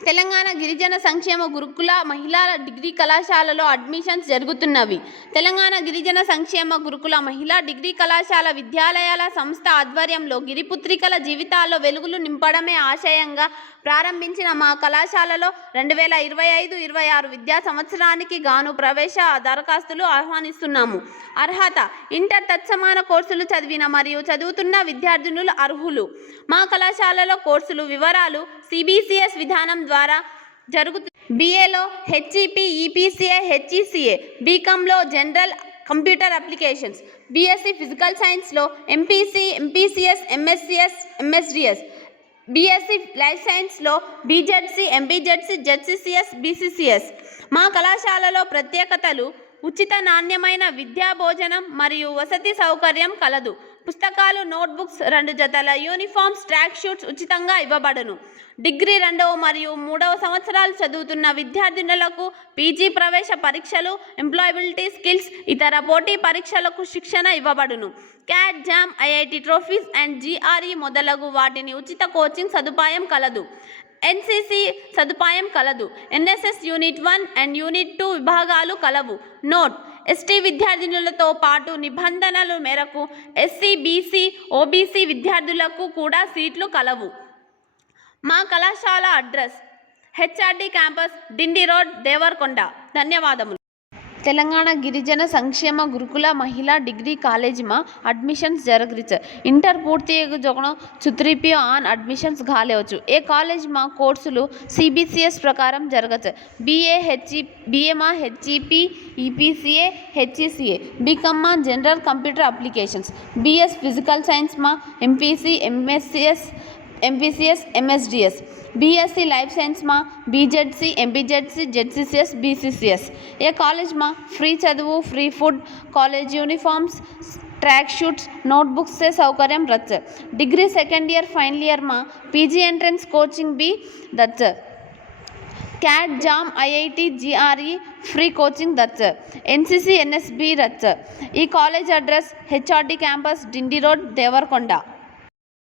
తెలంగాణ గిరిజన సంక్షేమ గురుకుల మహిళా డిగ్రీ కళాశాలలో అడ్మిషన్స్ జరుగుతున్నవి. తెలంగాణ గిరిజన సంక్షేమ గురుకుల మహిళా డిగ్రీ కళాశాల విద్యాలయాల సంస్థ ఆధ్వర్యంలో గిరిపుత్రికల జీవితాల్లో వెలుగులు నింపడమే ఆశయంగా ప్రారంభించిన మా కళాశాలలో 2025-26 విద్యా సంవత్సరానికి గాను ప్రవేశ దరఖాస్తులు ఆహ్వానిస్తున్నాము. అర్హత: ఇంటర్ తత్సమాన కోర్సులు చదివిన మరియు చదువుతున్న విద్యార్థినులు అర్హులు. మా కళాశాలలో కోర్సులు వివరాలు: CBCS విధానం ద్వారా జరుగుతుంది. BAలో HEP, EPCA, HECA, BComలో general computer applications, BSc physical సైన్స్లో MPC, MPCS, MSCS, MSDS, BSc life సైన్స్లో BJC, MPJC, JCCS, BCCS. మా కళాశాలలో ప్రత్యేకతలు: ఉచిత నాణ్యమైన విద్యా భోజనం మరియు వసతి సౌకర్యం కలదు. పుస్తకాలు, నోట్బుక్స్, 2 జతల యూనిఫామ్స్, ట్రాక్ షూట్స్ ఉచితంగా ఇవ్వబడును. డిగ్రీ 2వ మరియు 3వ సంవత్సరాలు చదువుతున్న విద్యార్థినులకు PG ప్రవేశ పరీక్షలు, ఎంప్లాయబిలిటీ స్కిల్స్, ఇతర పోటీ పరీక్షలకు శిక్షణ ఇవ్వబడును. CAT, JAM, IIT trophies and GRE మొదలగు వాటిని ఉచిత కోచింగ్ సదుపాయం కలదు. NCC సదుపాయం కలదు. NSS యూనిట్ 1 అండ్ యూనిట్ 2 విభాగాలు కలవు. నోట్: ST విద్యార్థినులతో పాటు నిబంధనల మేరకు SC, BC, OBC విద్యార్థులకు కూడా సీట్లు కలవు. మా కళాశాల అడ్రస్: HRD campus, Dindi road, Devarakonda. ధన్యవాదములు. తెలంగాణ గిరిజన సంక్షేమ గురుకుల మహిళా డిగ్రీ కాಲೇಜ್માં ಅಡ್ಮಿಷನ್ಸ್ ಜರಗ್ರಿಚ. ಇಂಟರ್ పూర్తియగుజొగను చుత్రిపియో ఆన్ అడ్మిషన్స్ ఘాలేవచ్చు. ఏ కాలేజ్માં కోర్సులు CBCS ప్రకారం జరగచ్చు. BAమా HEP, EPCA, HECA, BComమా general computer applications, BS physical సైన్స్మా MPC, MSCS, MPCS, MSDS, BSc life సైన్స్మా BJC, MPJC, JCCS, BCCS. ఏ కాలేజ్మా ఫ్రీ చదువు, free food, college uniforms, track suits, notebooks से సౌకర్యం రచ్చ. డిగ్రీ సెకండ్ ఇయర్, ఫైనల్ ఇయర్మా PG ఎంట్రన్స్ కోచింగ్ బి దచ్చ. CAT, JAM, IIT, GRE free coaching దచ్చ. NCC, NSB రచ్చ. ఈ college address HRD campus, Dindi road, Devarakonda.